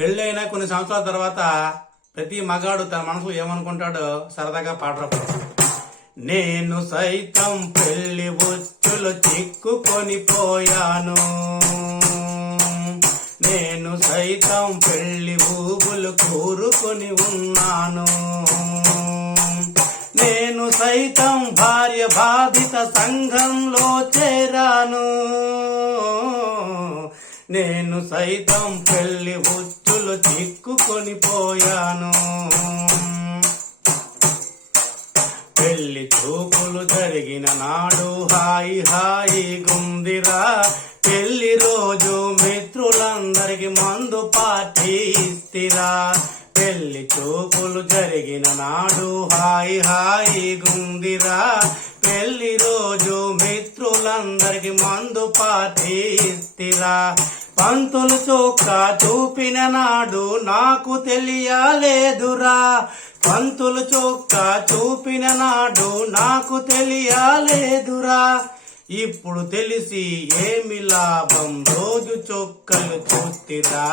పెళ్ళైన కొన్ని సంవత్సరాల తర్వాత ప్రతి మగాడు తన మనసులో ఏమనుకుంటాడో సరదాగా పాట రాస్తాడు. నేను సైతం పెళ్లి ఉచ్చులు చిక్కుకొని పోయాను, నేను సైతం పెళ్లి ఊబులు కూరుకొని ఉన్నాను, నేను సైతం భార్య బాధిత సంఘంలో చేరాను, నేను సైతం పెళ్లి ఉచ్చులు చిక్కుకొని పోయాను. పెళ్లి చూపులు జరిగిన నాడు హాయి హాయి గుందిరా, పెళ్లి రోజు మిత్రులందరికి మందు పార్టీ ఇస్తిరా. పెళ్లి చూపులు జరిగిన నాడు హాయి హాయి గుందిరా, పెళ్లి రోజు మిత్రులందరికి మందు పార్టీ ఇస్తిరా. పంతులు చొక్క చూపిన నాడు నాకు తెలియలేదురా, పంతులు చొక్క చూపిన నాడు నాకు తెలియలేదురా. ఇప్పుడు తెలిసి ఏమి లాభం, రోజు చొక్కలు చూస్తిరా.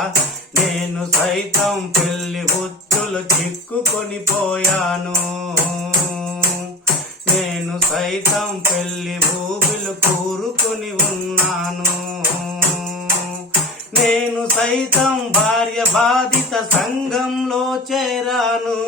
నేను సైతం పెళ్లి ఉచ్చులు చిక్కుకొని పోయాను, నేను సైతం పెళ్లి ఊబిలు కూరుకొని ఉన్నాను, నేను సైతం భార్య బాధిత సంఘంలో చేరాను.